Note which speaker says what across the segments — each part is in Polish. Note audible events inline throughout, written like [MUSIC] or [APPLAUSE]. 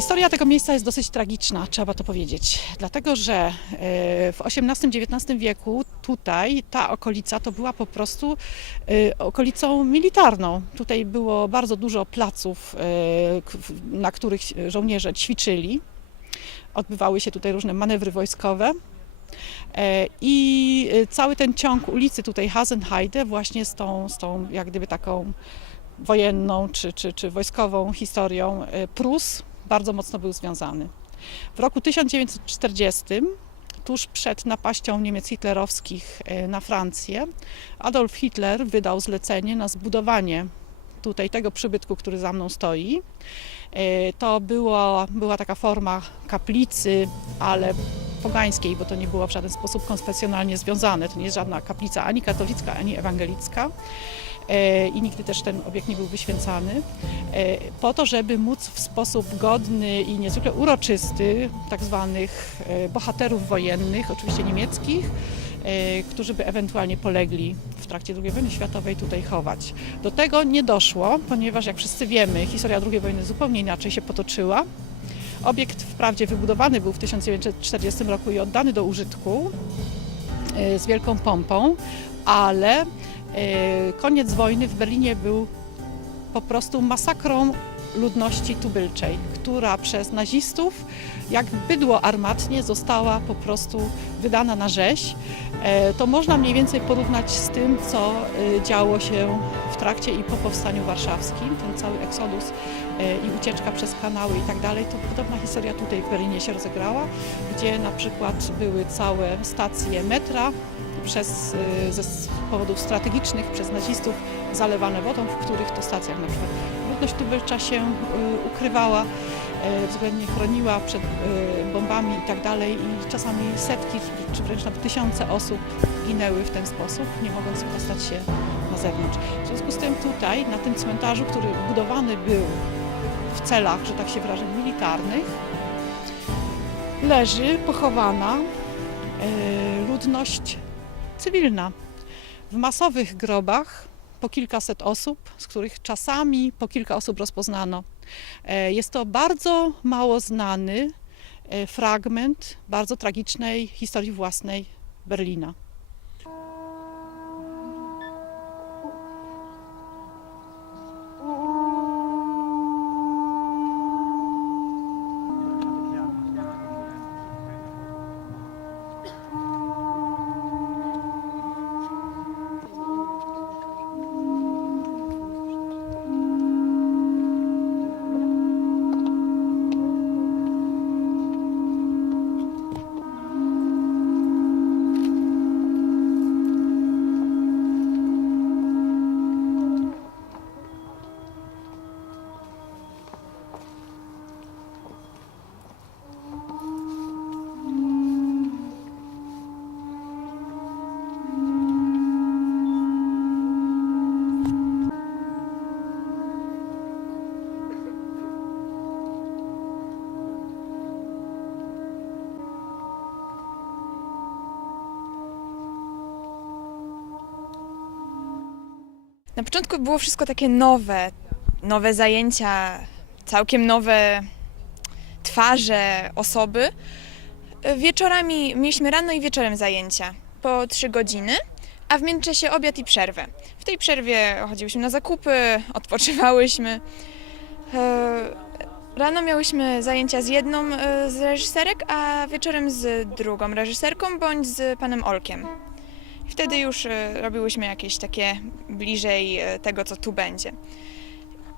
Speaker 1: Historia tego miejsca jest dosyć tragiczna, trzeba to powiedzieć, dlatego że e, w XVIII-XIX wieku tutaj ta okolica to była po prostu e, okolicą militarną. Tutaj było bardzo dużo placów, e, na których żołnierze ćwiczyli. Odbywały się tutaj różne manewry wojskowe. I cały ten ciąg ulicy tutaj Hasenheide właśnie z tą, z tą jak gdyby taką wojenną czy, czy, czy wojskową historią Prus bardzo mocno był związany. W roku 1940, tuż przed napaścią Niemiec hitlerowskich e, na Francję, Adolf Hitler wydał zlecenie na zbudowanie tutaj tego przybytku, który za mną stoi. E, To było, była taka forma kaplicy, ale pogańskiej, bo to nie było w żaden sposób konfesjonalnie związane. To nie jest żadna kaplica ani katolicka, ani ewangelicka. E, I nigdy też ten obiekt nie był wyświęcany. E, Po to, żeby móc w sposób godny i niezwykle uroczysty tak zwanych e, bohaterów wojennych, oczywiście niemieckich, którzy by ewentualnie polegli w trakcie II wojny światowej tutaj chować. Do tego nie doszło, ponieważ jak wszyscy wiemy, historia II wojny zupełnie inaczej się potoczyła. Obiekt wprawdzie wybudowany był w 1940 roku i oddany do użytku z wielką pompą, ale koniec wojny w Berlinie był po prostu masakrą ludności tubylczej, która przez nazistów jak bydło armatnie została po prostu wydana na rzeź. E, To można mniej więcej porównać z tym, co e, działo się w trakcie i po powstaniu warszawskim, ten cały eksodus e, i ucieczka przez kanały i tak dalej. To podobna historia tutaj w Berlinie się rozegrała, gdzie na przykład były całe stacje metra przez, ze z powodów strategicznych przez nazistów zalewane wodą, w których to stacjach na przykład ludność tubylcza się e, ukrywała, e, względnie chroniła przed bombami i tak dalej i czasami setki czy wręcz nawet tysiące osób ginęły w ten sposób, nie mogąc dostać się na zewnątrz. W związku z tym tutaj, na tym cmentarzu, który budowany był w celach, że tak się wyrażę, militarnych, leży pochowana ludność cywilna w masowych grobach po kilkaset osób, z których czasami po kilka osób rozpoznano. E, Jest to bardzo mało znany e, fragment bardzo tragicznej historii własnej Berlina.
Speaker 2: Na początku było wszystko takie nowe, nowe zajęcia, całkiem nowe twarze, osoby. Wieczorami mieliśmy rano i wieczorem zajęcia po trzy godziny, a w międzyczasie obiad i przerwę. W tej przerwie chodziłyśmy na zakupy, [LAUGHS] odpoczywałyśmy. E, Rano miałyśmy zajęcia z jedną e, z reżyserek, a wieczorem z drugą reżyserką bądź z panem Olkiem. Wtedy już e, robiłyśmy jakieś takie bliżej e, tego, co tu będzie.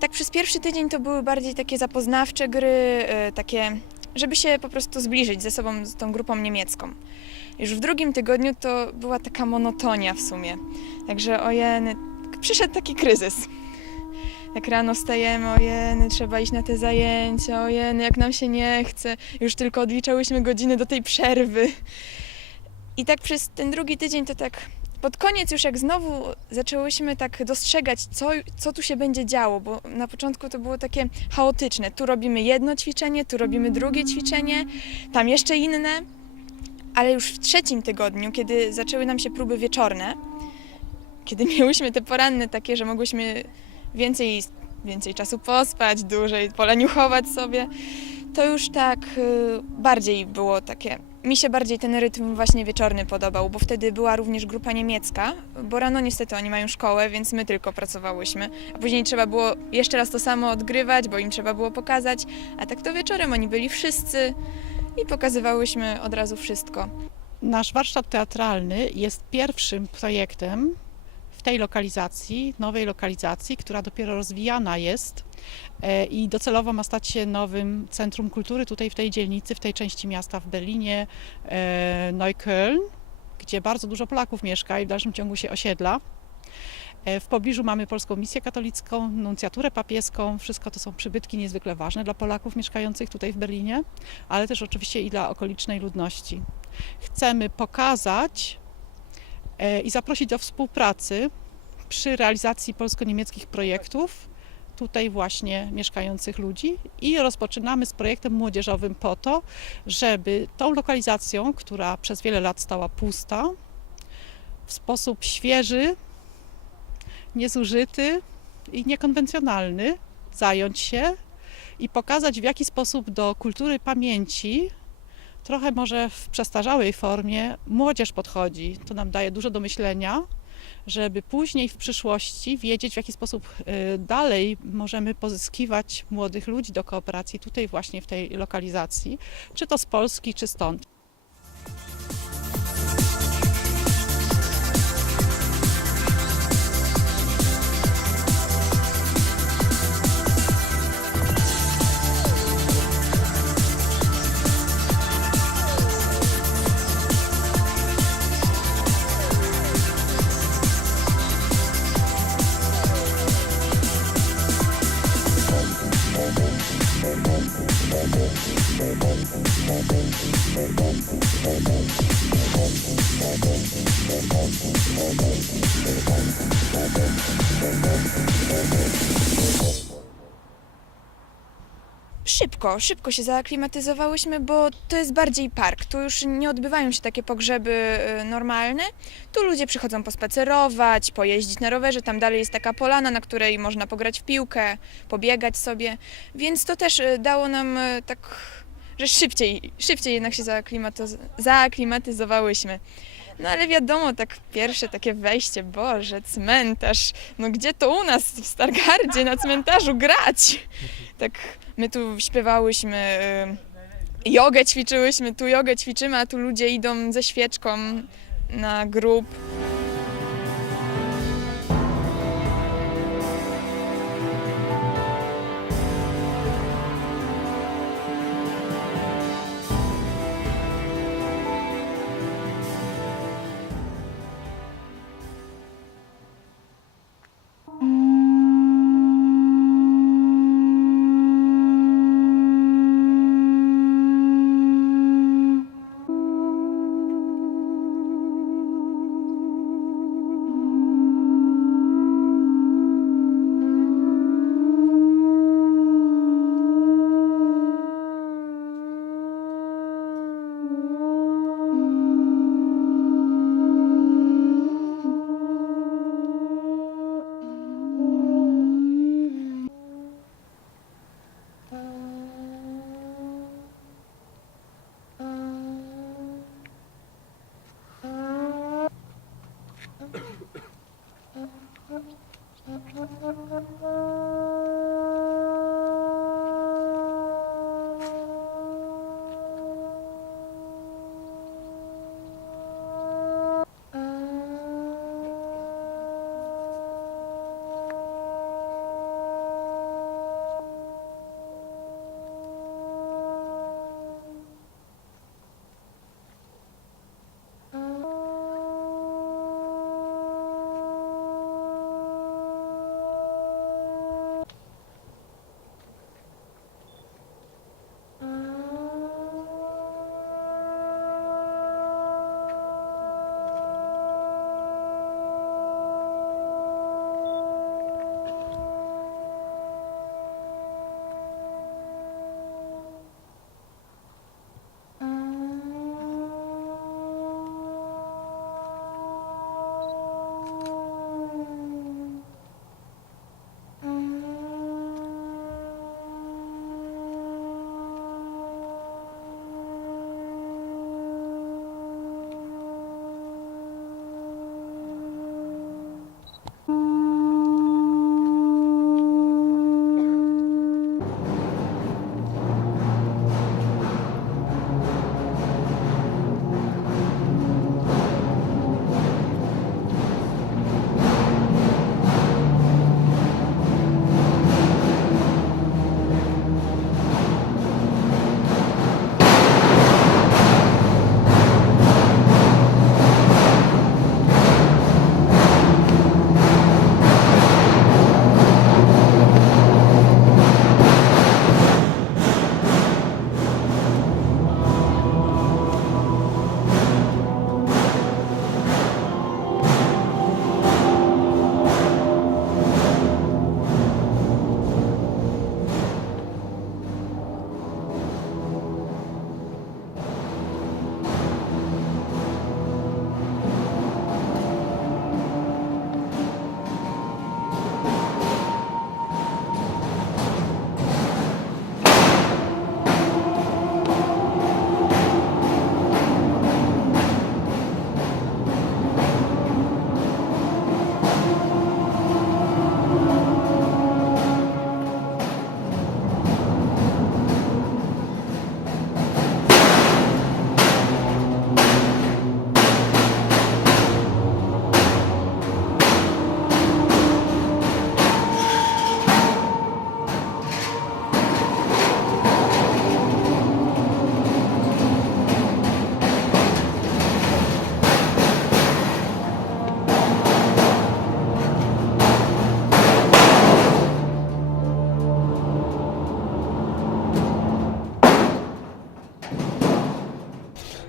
Speaker 2: Tak przez pierwszy tydzień to były bardziej takie zapoznawcze gry, e, takie, żeby się po prostu zbliżyć ze sobą, z tą grupą niemiecką. Już w drugim tygodniu to była taka monotonia w sumie. Także ojeny, przyszedł taki kryzys. Jak rano wstajemy, ojeny, trzeba iść na te zajęcia, ojeny, jak nam się nie chce. Już tylko odliczałyśmy godziny do tej przerwy. I tak przez ten drugi tydzień to tak pod koniec już jak znowu zaczęłyśmy tak dostrzegać, co, co tu się będzie działo, bo na początku to było takie chaotyczne. Tu robimy jedno ćwiczenie, tu robimy drugie ćwiczenie, tam jeszcze inne. Ale już w trzecim tygodniu, kiedy zaczęły nam się próby wieczorne, kiedy [LAUGHS] miałyśmy te poranne takie, że mogłyśmy więcej, więcej czasu pospać, dłużej poleniuchować sobie, to już tak y, bardziej było takie. Mi się bardziej ten rytm właśnie wieczorny podobał, bo wtedy była również grupa niemiecka, bo rano niestety oni mają szkołę, więc my tylko pracowałyśmy, a później trzeba było jeszcze raz to samo odgrywać, bo im trzeba było pokazać, a tak to wieczorem oni byli wszyscy i pokazywałyśmy od razu wszystko.
Speaker 1: Nasz warsztat teatralny jest pierwszym projektem tej lokalizacji, nowej lokalizacji, która dopiero rozwijana jest e, i docelowo ma stać się nowym centrum kultury tutaj w tej dzielnicy, w tej części miasta w Berlinie, e, Neukölln, gdzie bardzo dużo Polaków mieszka i w dalszym ciągu się osiedla. E, W pobliżu mamy Polską Misję Katolicką, nuncjaturę papieską. Wszystko to są przybytki niezwykle ważne dla Polaków mieszkających tutaj w Berlinie, ale też oczywiście i dla okolicznej ludności chcemy pokazać i zaprosić do współpracy przy realizacji polsko-niemieckich projektów tutaj właśnie mieszkających ludzi. I rozpoczynamy z projektem młodzieżowym po to, żeby tą lokalizacją, która przez wiele lat stała pusta, w sposób świeży, niezużyty i niekonwencjonalny zająć się i pokazać w jaki sposób do kultury pamięci trochę może w przestarzałej formie młodzież podchodzi. To nam daje dużo do myślenia, żeby później w przyszłości wiedzieć, w jaki sposób y, dalej możemy pozyskiwać młodych ludzi do kooperacji tutaj właśnie w tej lokalizacji, czy to z Polski, czy stąd.
Speaker 2: Szybko, szybko się zaaklimatyzowałyśmy, bo to jest bardziej park. Tu już nie odbywają się takie pogrzeby y, normalne. Tu ludzie przychodzą pospacerować, pojeździć na rowerze. Tam dalej jest taka polana, na której można pograć w piłkę, pobiegać sobie. Więc to też y, dało nam y, tak, że szybciej, szybciej jednak się zaaklimatyz- zaaklimatyzowałyśmy. No ale wiadomo, tak pierwsze takie wejście, Boże, cmentarz, no gdzie to u nas w Stargardzie na cmentarzu grać? Tak my tu śpiewałyśmy, y, jogę ćwiczyłyśmy, tu jogę ćwiczymy, a tu ludzie idą ze świeczką na grób.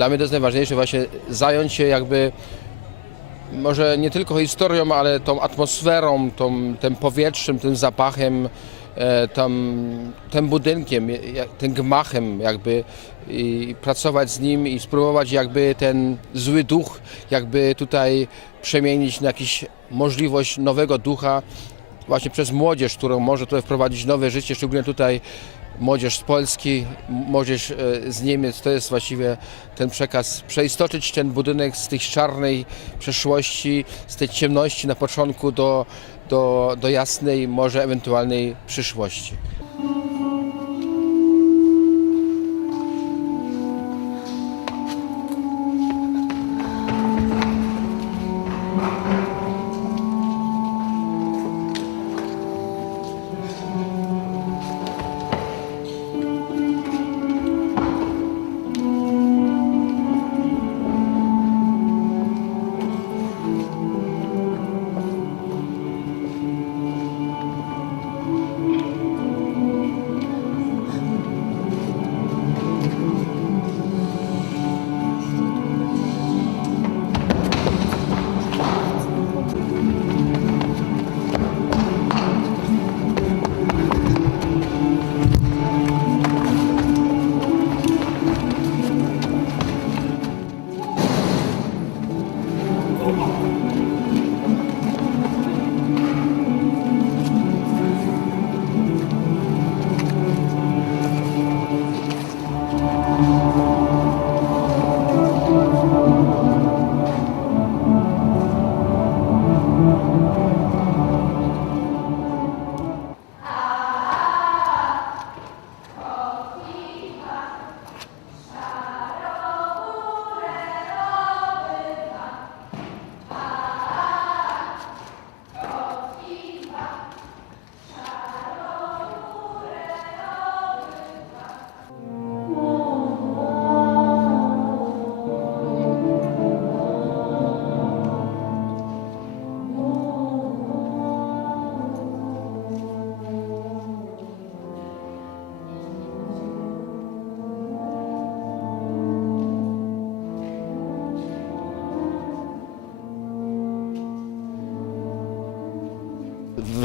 Speaker 3: Dla mnie to jest najważniejsze właśnie zająć się jakby może nie tylko historią, ale tą atmosferą, tą, tym powietrzem, tym zapachem, e, tam, tym budynkiem, tym gmachem jakby i pracować z nim i spróbować jakby ten zły duch jakby tutaj przemienić na jakąś możliwość nowego ducha właśnie przez młodzież, którą może tutaj wprowadzić nowe życie, szczególnie tutaj młodzież z Polski, młodzież e, z Niemiec, to jest właściwie ten przekaz, przeistoczyć ten budynek z tej czarnej przeszłości, z tej ciemności na początku do, do, do jasnej, może ewentualnej przyszłości.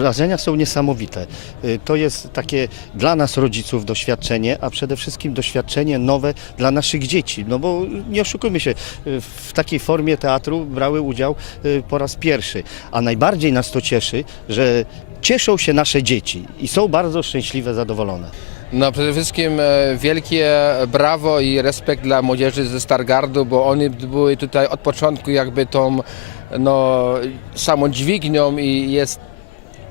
Speaker 4: Wrażenia są niesamowite. Y, To jest takie dla nas rodziców doświadczenie, a przede wszystkim doświadczenie nowe dla naszych dzieci. No bo nie oszukujmy się, y, w takiej formie teatru brały udział y, po raz pierwszy. A najbardziej nas to cieszy, że cieszą się nasze dzieci i są bardzo szczęśliwe, zadowolone.
Speaker 3: No przede wszystkim e, wielkie brawo i respekt dla młodzieży ze Stargardu, bo oni były tutaj od początku jakby tą no, samą dźwignią i jest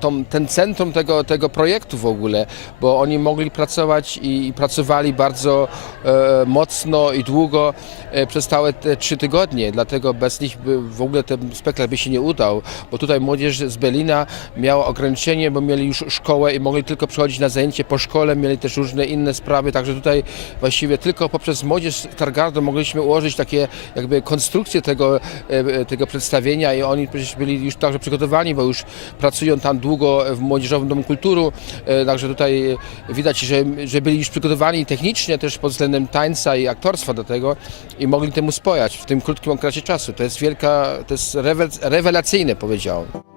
Speaker 3: tą, ten centrum tego, tego projektu w ogóle, bo oni mogli pracować i, i pracowali bardzo e, mocno i długo e, przez całe te trzy tygodnie, dlatego bez nich by w ogóle ten spektakl by się nie udał, bo tutaj młodzież z Berlina miała ograniczenie, bo mieli już szkołę i mogli tylko przychodzić na zajęcie po szkole, mieli też różne inne sprawy, także tutaj właściwie tylko poprzez młodzież z Targardu mogliśmy ułożyć takie jakby konstrukcję tego, e, tego przedstawienia i oni przecież byli już także przygotowani, bo już pracują tam długo w Młodzieżowym Domu Kultury, e, także tutaj widać, że, że byli już przygotowani technicznie też pod względem tańca i aktorstwa do tego i mogli temu spojać w tym krótkim okresie czasu. To jest wielka, to jest rewel- rewelacyjne powiedziałem.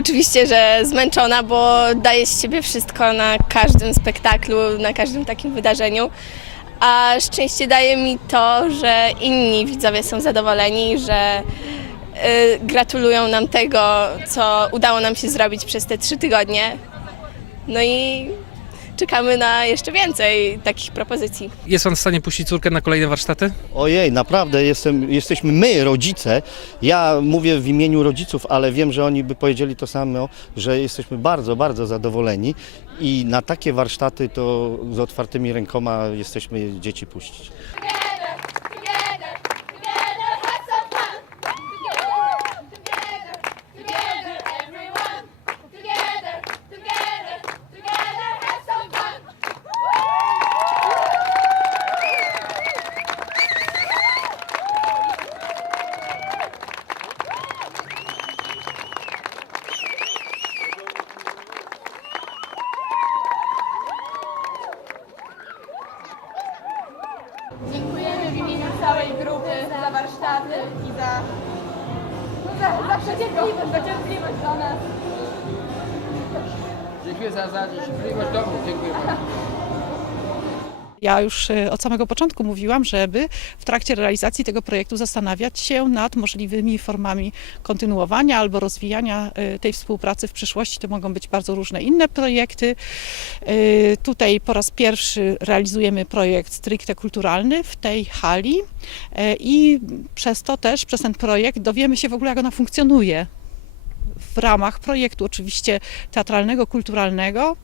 Speaker 5: Oczywiście, że zmęczona, bo daję z siebie wszystko na każdym spektaklu, na każdym takim wydarzeniu. A szczęście daje mi to, że inni widzowie są zadowoleni, że y, gratulują nam tego, co udało nam się zrobić przez te trzy tygodnie. No i czekamy na jeszcze więcej takich propozycji.
Speaker 6: Jest pan w stanie puścić córkę na kolejne warsztaty?
Speaker 4: Ojej, naprawdę jestem, jesteśmy my, rodzice. Ja mówię w imieniu rodziców, ale wiem, że oni by powiedzieli to samo, że jesteśmy bardzo, bardzo zadowoleni i na takie warsztaty to z otwartymi rękoma jesteśmy dzieci puścić.
Speaker 3: Dziękuję za, za cierpliwość domu. Dziękuję bardzo.
Speaker 1: Ja już e, od samego początku mówiłam, żeby w trakcie realizacji tego projektu zastanawiać się nad możliwymi formami kontynuowania albo rozwijania e, tej współpracy w przyszłości. To mogą być bardzo różne inne projekty. E, Tutaj po raz pierwszy realizujemy projekt stricte kulturalny w tej hali i przez to też, przez ten projekt dowiemy się w ogóle, jak ona funkcjonuje w ramach projektu oczywiście teatralnego, kulturalnego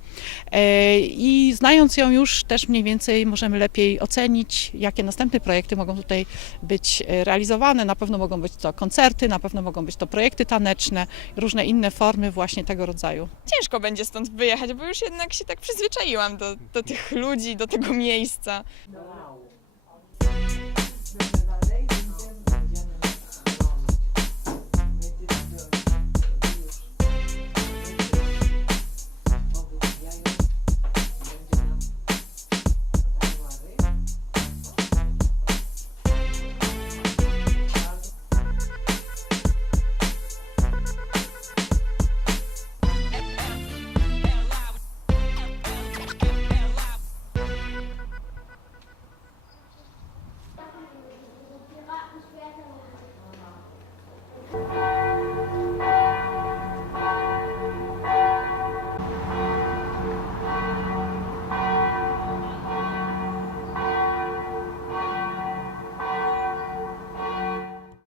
Speaker 1: E, i znając ją już też mniej więcej możemy lepiej ocenić, jakie następne projekty mogą tutaj być e, realizowane. Na pewno mogą być to koncerty, na pewno mogą być to projekty taneczne, różne inne formy właśnie tego rodzaju.
Speaker 2: Ciężko będzie stąd wyjechać, bo już jednak się tak przyzwyczaiłam do, do tych ludzi, do tego miejsca.